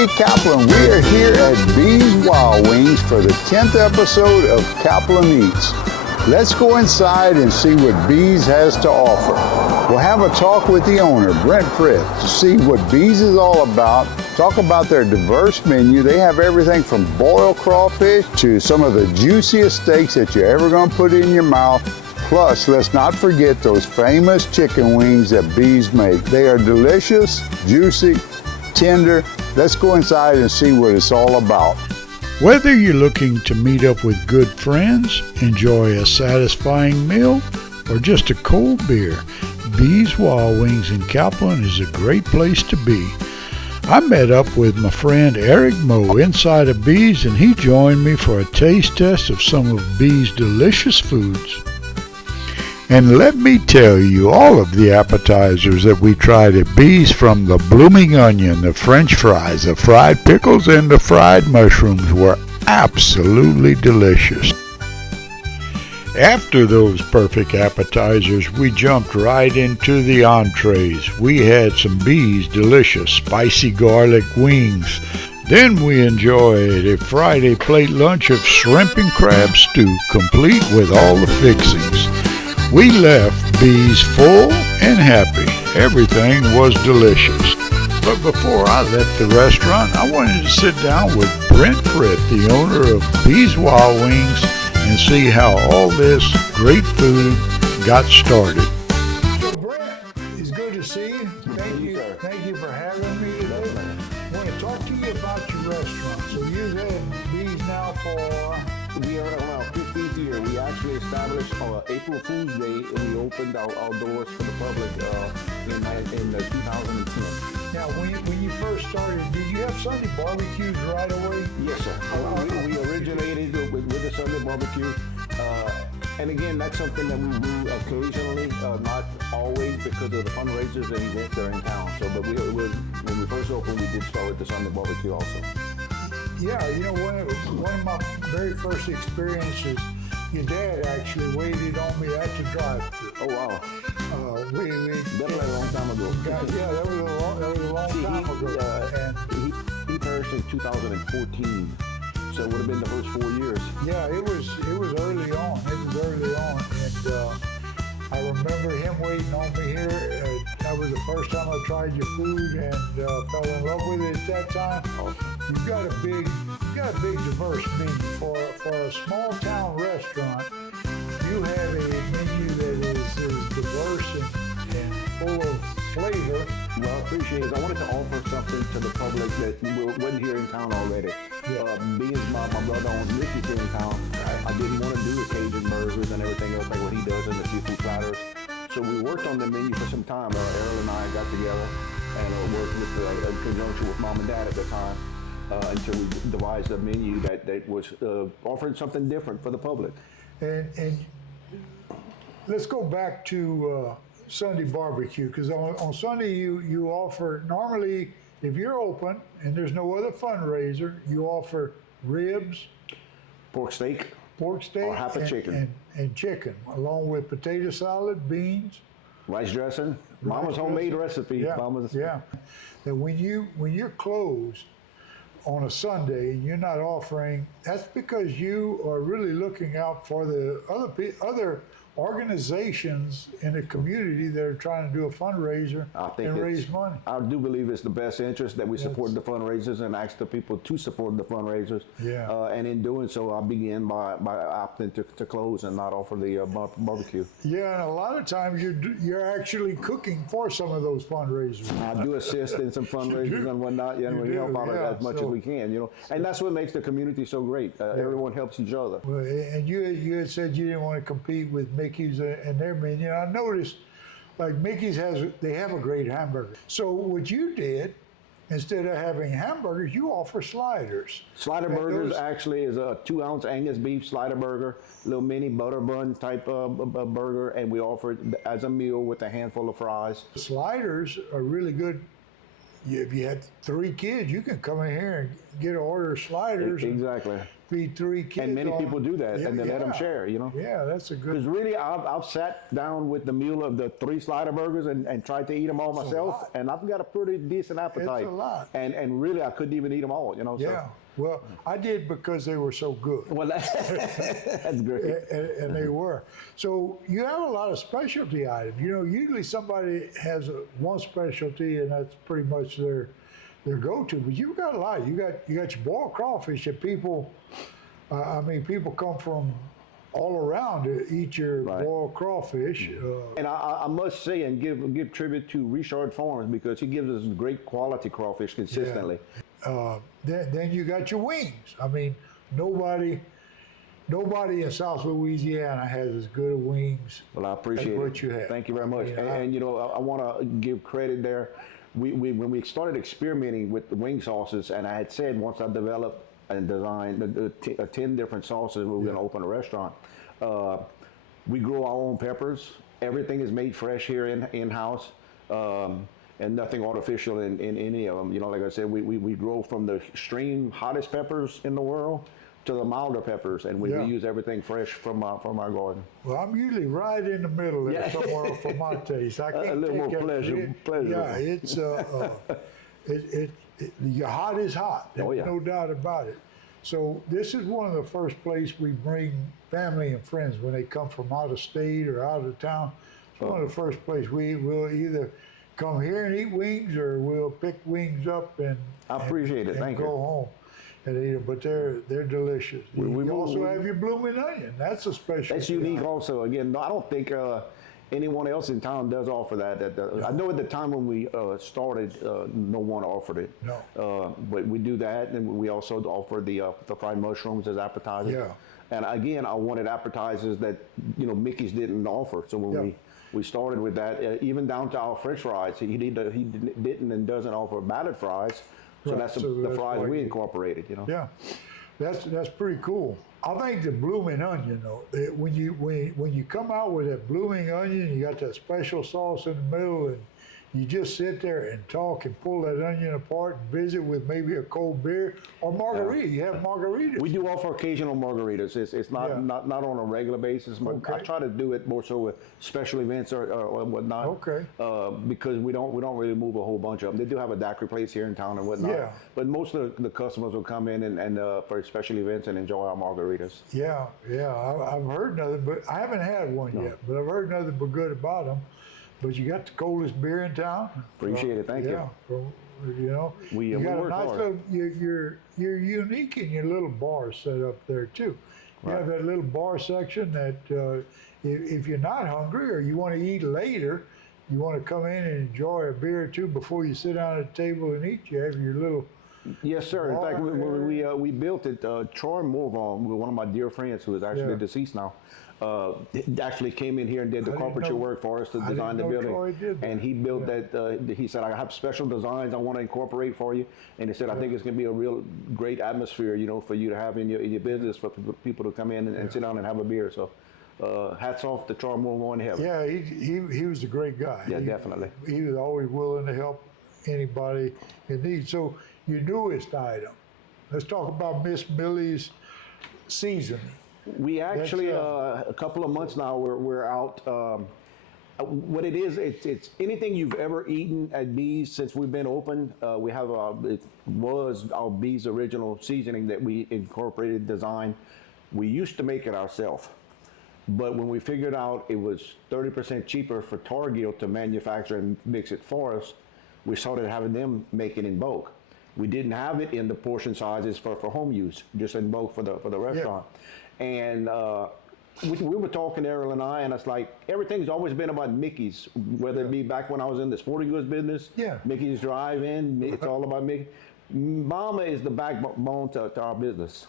Hey Kaplan, we are here at Bees Wild Wings for the 10th episode of Kaplan Eats. Let's go inside and see what Bees has to offer. We'll have a talk with the owner, Brent Frith, to see what Bees is all about, talk about their diverse menu. They have everything from boiled crawfish to some of the juiciest steaks that you're ever going to put in your mouth. Plus, let's not forget those famous chicken wings that Bees make. They are delicious, juicy, tender. Let's go inside and see what it's all about. Whether you're looking to meet up with good friends, enjoy a satisfying meal, or just a cold beer, Bees Wild Wings in Kaplan is a great place to be. I met up with my friend Eric Moe inside of Bees, and he joined me for a taste test of some of Bees' delicious foods. And let me tell you, all of the appetizers that we tried at Bees, from the blooming onion, the French fries, the fried pickles, and the fried mushrooms, were absolutely delicious. After those perfect appetizers, we jumped right into the entrees. We had some Bees' delicious spicy garlic wings. Then we enjoyed a Friday plate lunch of shrimp and crab stew, complete with all the fixings. We left Bees full and happy. Everything was delicious. But before I left the restaurant, I wanted to sit down with Brent Frith, the owner of Bees Wild Wings, and see how all this great food got started. So Brent, it's good to see you. Thank you for having me today. I want to talk to you about your restaurant. So you've had Bees now for... We are in our 15th year. We actually established April Fool's Day, and we opened our doors for the public in 2010. Now, when you first started, did you have Sunday barbecues right away? Yes, sir. We originated with the Sunday barbecue. And again, that's something that we do occasionally, not always, because of the fundraisers and events that are in town. So, but when we first opened, we did start with the Sunday barbecue also. Yeah, you know, one of my very first experiences, your dad actually waited on me at the drive-thru. Oh wow! That was a long time ago. Yeah, that was a long time ago. He perished in 2014, so it would have been the first 4 years. Yeah, it was early on. And I remember him waiting on me here. That was the first time I tried your food and fell in love with it at that time. You've got a big diverse menu for a small town restaurant. You have a menu that is diverse and full of flavor. Well, I appreciate it. I wanted to offer something to the public that wasn't here in town already. Yeah. Being my brother owns Mickey's here in town, I didn't want to do the Cajun burgers and everything else like what he does in the seafood platters. So we worked on the menu for some time. Errol and I got together and worked with in conjunction with Mom and Dad at the time until we devised a menu that was offering something different for the public. And let's go back to Sunday barbecue, because on Sunday you offer, normally if you're open and there's no other fundraiser, you offer ribs, pork steak, or half a chicken, and chicken, along with potato salad, beans, rice dressing, Mama's homemade recipe. Yeah. And when you're closed on a Sunday and you're not offering, that's because you are really looking out for the other organizations in the community that are trying to do a fundraiser and raise money. I do believe it's the best interest that we support the fundraisers and ask the people to support the fundraisers. Yeah. And in doing so, I begin by opting to close and not offer the barbecue. Yeah, and a lot of times you're actually cooking for some of those fundraisers. I do assist in some fundraisers and whatnot, and we help out as much as we can, you know. And that's what makes the community so great. Everyone helps each other. Well, and you had said you didn't want to compete with Mickey's and their menu. And I noticed, like Mickey's they have a great hamburger. So what you did, instead of having hamburgers, you offer sliders. Slider burgers actually is a 2-ounce Angus beef slider burger, little mini butter bun type of burger, and we offer it as a meal with a handful of fries. Sliders are really good. If you had 3 kids, you can come in here and get an order of sliders. Exactly. feed 3 kids. And many people do that, and they let them share, you know. Yeah, that's a good. Because really, I've sat down with the meal of the 3 slider burgers and tried to eat them all myself, and I've got a pretty decent appetite. It's a lot. And really, I couldn't even eat them all, you know. Yeah. So. Well, I did because they were so good. Well, that's great. And they were. So you have a lot of specialty items. You know, usually somebody has one specialty, and that's pretty much their go-to. But you've got a lot. You got your boiled crawfish that people. People come from all around to eat your boiled crawfish. And I must say and give tribute to Richard Farms because he gives us great quality crawfish consistently. Yeah. Then you got your wings. I mean, nobody in South Louisiana has as good of wings. Well, I appreciate what you have. Thank you very much. And you know, I want to give credit there. When we started experimenting with the wing sauces, and I had said once I developed and designed 10 different sauces, we were going to open a restaurant. We grow our own peppers. Everything is made fresh here in-house. And nothing artificial in any of them. You know, like I said, we grow from the extreme hottest peppers in the world to the milder peppers, and we use everything fresh from our garden. Well, I'm usually right in the middle there somewhere for my taste. I can't a little more pleasure. Yeah, it's your hot is hot. There's no doubt about it. So this is one of the first places we bring family and friends when they come from out of state or out of town. It's one of the first places we will either come here and eat wings, or we'll pick wings up and I appreciate it. Thank you. Go home and eat them. But they're delicious. We also have your blooming onion. That's a special. That's unique. Also, again, I don't think anyone else in town does offer that. I know at the time when we started, no one offered it. No. But we do that, and we also offer the fried mushrooms as appetizers. Yeah. And again, I wanted appetizers that Mickey's didn't offer. So when we started with that, even down to our French fries, he didn't and doesn't offer battered fries. So that's the fries we incorporated. Yeah. That's pretty cool. I think the blooming onion, though, when you come out with that blooming onion, you got that special sauce in the middle, and you just sit there and talk and pull that onion apart and visit with maybe a cold beer or margarita. You have margaritas. We do offer occasional margaritas. It's not on a regular basis. But I try to do it more so with special events or whatnot. Okay. Because we don't really move a whole bunch of them. They do have a daiquiri place here in town and whatnot. Yeah. But most of the customers will come in and for special events and enjoy our margaritas. Yeah. I've heard nothing, but I haven't had one yet. But I've heard nothing but good about them. But you got the coldest beer in town. Appreciate it. Thank you. You got a nice little. You're unique in your little bar set up there too. You have that little bar section that if you're not hungry or you want to eat later, you want to come in and enjoy a beer or two before you sit down at the table and eat. You have your little. Yes, sir. In fact, when we built it, Troy Morvan, one of my dear friends who is actually deceased now, actually came in here and did the carpentry work for us to design the building. Troy did that. And he built that. He said, "I have special designs I want to incorporate for you." And he said, "I think it's going to be a real great atmosphere, for you to have in your business for people to come in and sit down and have a beer." So, hats off to Troy Morvan in heaven. Yeah, he was a great guy. Yeah, definitely. He was always willing to help anybody in need. So your newest item. Let's talk about Miss Millie's seasoning. We actually a couple of months now we're out. What it is, it's anything you've ever eaten at Bees since we've been open. We have it was our Bees original seasoning that we incorporated, designed. We used to make it ourselves, but when we figured out it was 30% cheaper for Target to manufacture and mix it for us, we started having them make it in bulk. We didn't have it in the portion sizes for home use, just in bulk for the restaurant. And we were talking, Errol and I, and it's like everything's always been about Mickey's, whether it be back when I was in the sporting goods business, Mickey's Drive-In, it's all about Mickey. Mama is the backbone to our business.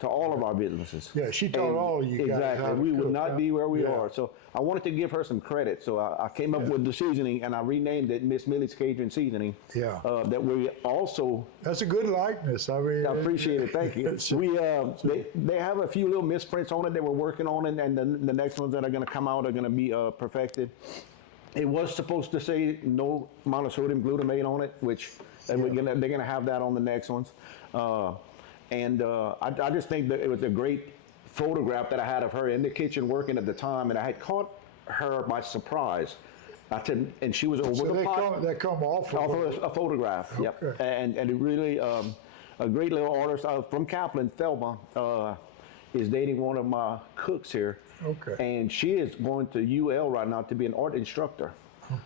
To all of our businesses. Yeah, she taught all of you guys. Exactly. We would not be where we are. So I wanted to give her some credit. So I came up with the seasoning and I renamed it Miss Millie's Cajun Seasoning. That we also. That's a good likeness. I mean, I appreciate it. Thank you. They have a few little misprints on it that we're working on, and the next ones that are going to come out are going to be perfected. It was supposed to say no monosodium glutamate on it, which they're gonna have that on the next ones. And I just think that it was a great photograph that I had of her in the kitchen working at the time, and I had caught her by surprise. And she was over So the they pot. come off Off of a photograph. Yep. Okay. And it really a great little artist from Kaplan, Thelma, is dating one of my cooks here. Okay. And she is going to UL right now to be an art instructor.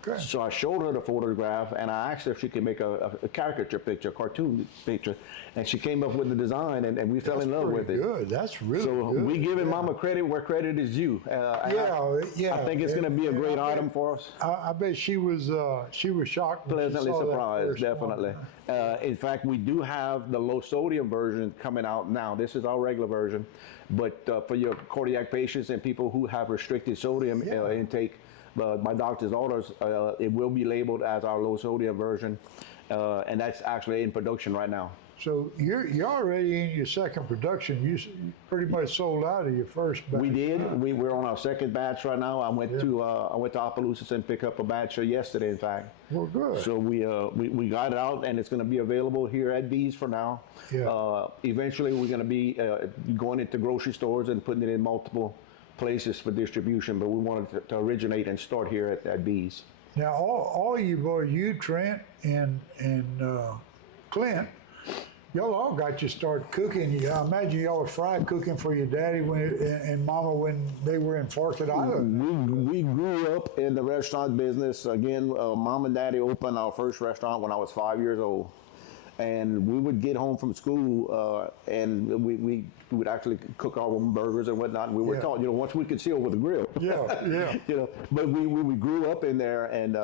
Okay. So I showed her the photograph, and I asked her if she could make a caricature picture, a cartoon picture, and she came up with the design, and we fell in love with it. Good. That's really So good. we giving Mama credit where credit is due. Yeah. I think it's going to be a great item for us. I bet she was shocked. When Pleasantly she saw that surprised, first definitely. one. In fact, we do have the low sodium version coming out now. This is our regular version, but for your cardiac patients and people who have restricted sodium intake, my doctor's orders, it will be labeled as our low sodium version, and that's actually in production right now. So you're already in your second production. You pretty much sold out of your first batch. We did. We're on our second batch right now. I went to Opelousas and picked up a batch yesterday, in fact. Well, good. So we got it out, and it's going to be available here at Bees for now. Yeah. Eventually, we're going to be going into grocery stores and putting it in multiple places for distribution, but we wanted to originate and start here at Bees. Now, all you boys, you, Trent, and Clint, y'all all got you start cooking. I imagine y'all were fry cooking for your daddy and mama when they were in Forked Island. We grew up in the restaurant business. Again, mom and daddy opened our first restaurant when I was 5 years old. And we would get home from school, and we would actually cook our own burgers and whatnot. And we were taught, once we could see over the grill. Yeah. But we grew up in there, and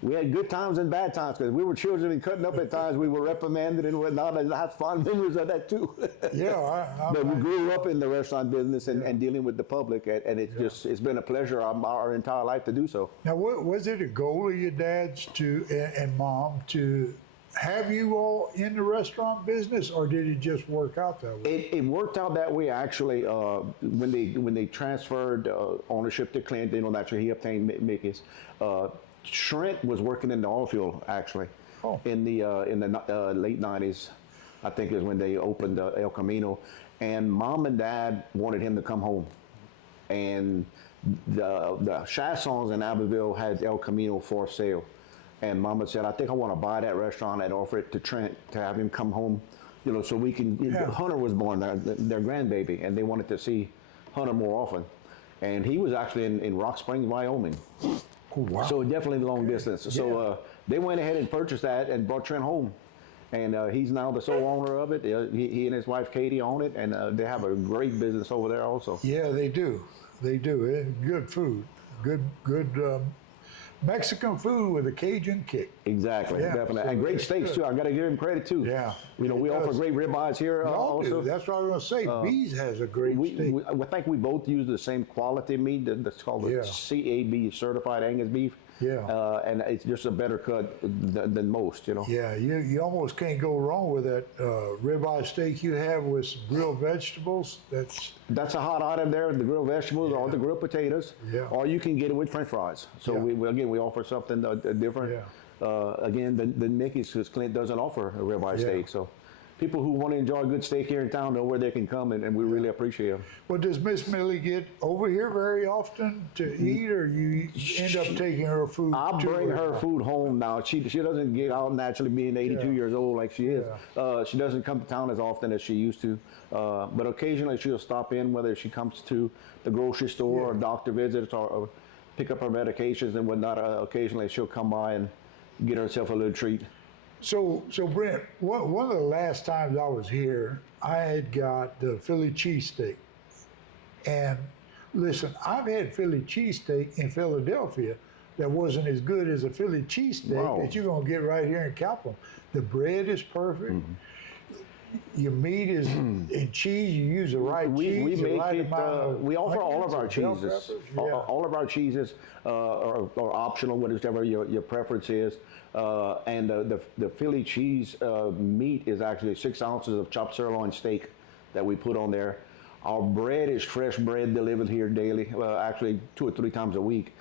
we had good times and bad times because we were children and cutting up at times. We were reprimanded and whatnot, and I have fond memories of that too. But we grew up in the restaurant business and dealing with the public, and it's been a pleasure our entire life to do so. Now, was it a goal of your dad's and mom to have you all in the restaurant business, or did it just work out that way? It worked out that way, actually. When they transferred ownership to Clint, naturally he obtained Mickey's. Trent was working in the oil field, actually, in the late '90s. I think is when they opened El Camino, and mom and dad wanted him to come home, and the Chassons in Abbeville had El Camino for sale. And Mama said, I think I want to buy that restaurant and offer it to Trent to have him come home, so we can. Hunter was born, their grandbaby, and they wanted to see Hunter more often. And he was actually in Rock Springs, Wyoming. Oh, wow. So definitely long distance. So they went ahead and purchased that and brought Trent home. And he's now the sole owner of it. He and his wife Katie own it, and they have a great business over there also. Yeah, they do. They do. Good food. Good Mexican food with a Cajun kick. Exactly, definitely. And great steaks too. I got to give him credit too. Yeah. We offer great ribeyes here also. That's what I was going to say. Bees has a great steak. I think we both use the same quality meat. That's called the CAB, Certified Angus Beef. Yeah. And it's just a better cut than most, Yeah, you almost can't go wrong with that ribeye steak you have with some grilled vegetables. That's a hot item there, the grilled vegetables or the grilled potatoes. Yeah. Or you can get it with French fries. So we offer something different. Yeah. Again, than Mickey's, because Clint doesn't offer a ribeye steak. So people who want to enjoy a good steak here in town know where they can come, and we really appreciate them. Well, does Miss Millie get over here very often to eat, or you end up taking her food? I bring her food home now. She doesn't get out naturally, being 82 years old like she is. She doesn't come to town as often as she used to, but occasionally she'll stop in, whether she comes to the grocery store or doctor visits or pick up her medications and whatnot. Occasionally she'll come by and get herself a little treat. So Brent, one of the last times I was here, I had got the Philly cheesesteak. And listen, I've had Philly cheesesteak in Philadelphia that wasn't as good as a Philly cheesesteak that you're going to get right here in Kaplan. The bread is perfect. Mm-hmm. Your meat is in cheese. You use the right cheese. We make it. We offer all of our cheeses. All of our cheeses are optional, whatever your preference is. And the Philly cheese meat is actually 6 ounces of chopped sirloin steak that we put on there. Our bread is fresh bread delivered here daily, actually 2 or 3 times a week.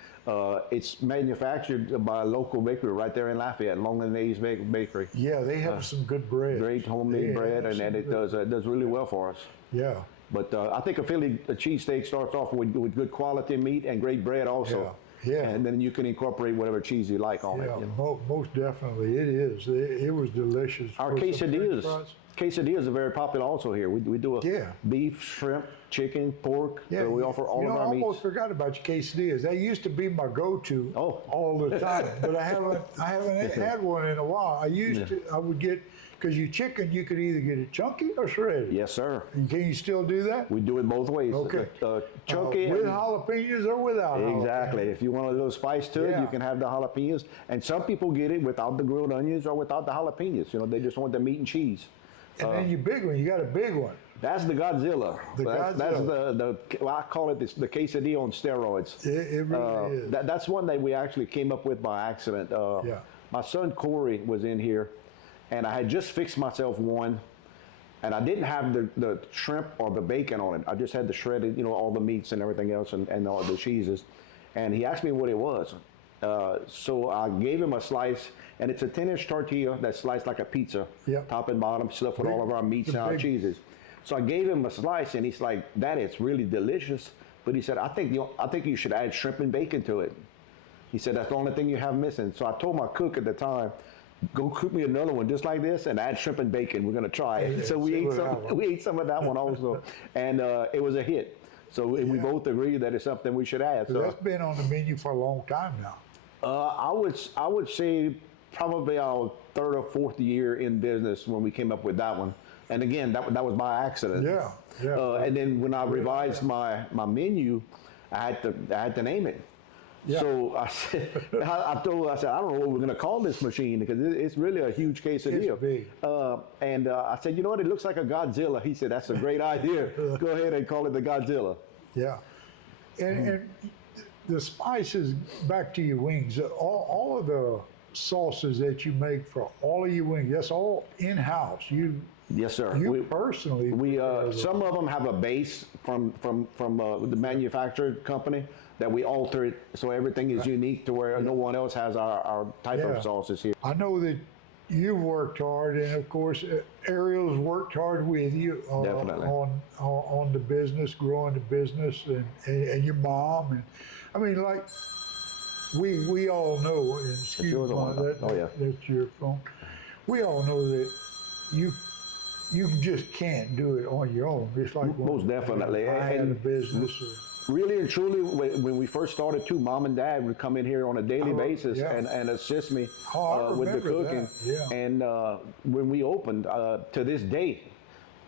It's manufactured by a local bakery right there in Lafayette, Long and A's Bakery. Yeah, they have some good bread. Great homemade bread, and it does really well for us. Yeah. But I think a Philly cheesesteak starts off with good quality meat and great bread also. Yeah. And then you can incorporate whatever cheese you like on it. Yeah, You know? most definitely. It is. It was delicious. Our quesadillas are very popular also here. We do a beef, shrimp, chicken, pork. Yeah, we offer all of our I meats. almost forgot about your quesadillas. That used to be my go-to all the time, but I haven't had one in a while. I would get, because your chicken, you could either get it chunky or shredded. Yes, sir. And can you still do that? We do it both ways. Okay. Chunky with jalapenos or without? Exactly. Jalapenos? If you want a little spice to it, you can have the jalapenos. And some people get it without the grilled onions or without the jalapenos. You know, they just want the meat and cheese. And then your big one, you got a big one. That's the Godzilla. Godzilla. That's well, I call it the quesadilla on steroids. It really is. That's one that we actually came up with by accident. My son Corey was in here, and I had just fixed myself one, and I didn't have the shrimp or the bacon on it. I just had the shredded, you know, all the meats and everything else, and all the cheeses. And he asked me what it was. So I gave him a slice, and it's a 10-inch tortilla that's sliced like a pizza, top and bottom, stuffed with all of our meats and our cheeses. So I gave him a slice, and he's like, "That it's really delicious." But he said, "I think you should add shrimp and bacon to it." He said, "That's the only thing you have missing." So I told my cook at the time, "Go cook me another one just like this, and add shrimp and bacon. We're gonna try it." So we ate some of that one also, and it was a hit. So we both agreed that it's something we should add. So that's been on the menu for a long time now. I would say probably our third or fourth year in business when we came up with that one. And again, that was by accident. And then when I revised my menu, I had to name it. So I said, I don't know what we're going to call this machine, because it's really a huge quesadilla. It's big. And I said, you know what? It looks like a Godzilla. He said, "That's a great idea. Go ahead and call it the Godzilla." Yeah. And the spices, back to your wings, all of the sauces that you make for all of your wings, that's all in-house. Yes, sir. You personally. Some of them have a base from the manufactured company that we alter it so everything is unique to where no one else has our type of sauces here. I know that you've worked hard, and of course Ariel's worked hard with you Definitely. on the business, growing the business, and your mom, and I mean, like we all know, and excuse me, that's your phone. We all know that you just can't do it on your own. Just like most definitely. I had a business. Really and truly, when we first started too, Mom and Dad would come in here on a daily basis and assist me with the cooking. And when we opened, to this day,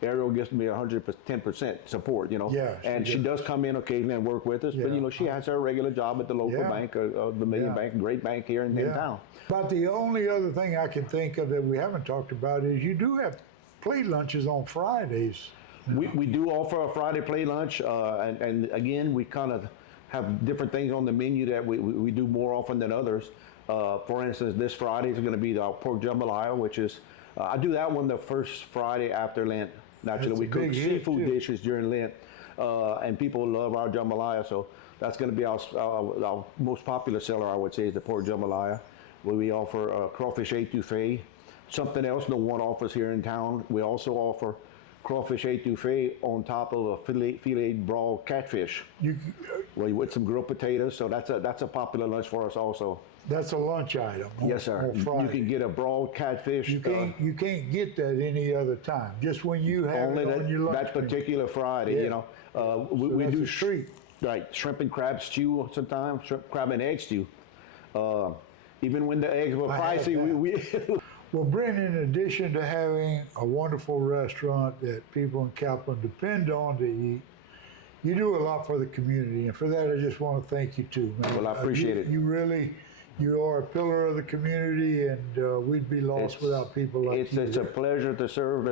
Ariel gives me 110% support, you know. And she does come in occasionally and work with us, but you know, she has her regular job at the local bank, the Million Bank, great bank here in town. But the only other thing I can think of that we haven't talked about is you do have plate lunches on Fridays. We do offer a Friday plate lunch, and again, we kind of have different things on the menu that we do more often than others. For instance, this Friday is going to be our pork jambalaya, which is, I do that one the first Friday after Lent. Naturally, we cook seafood dishes during Lent, and people love our jambalaya, so that's going to be our most popular seller, I would say, is the pork jambalaya. We offer crawfish etouffee, something else no one offers here in town. We also offer crawfish etouffee on top of a filet broiled catfish with some grilled potatoes. So that's a popular lunch for us also. That's a lunch item. Yes, sir. You can get a broiled catfish. You can't get that any other time. Just when you have it on your lunch. That particular Friday, you know. We do shrimp and crab stew sometimes, shrimp, crab and egg stew. Even when the eggs were pricey, we Well, Brent, in addition to having a wonderful restaurant that people in Kaplan depend on to eat, you do a lot for the community, and for that I just want to thank you too, man. Well, I appreciate it. You are a pillar of the community, and we'd be lost without people like you. It's a pleasure to serve.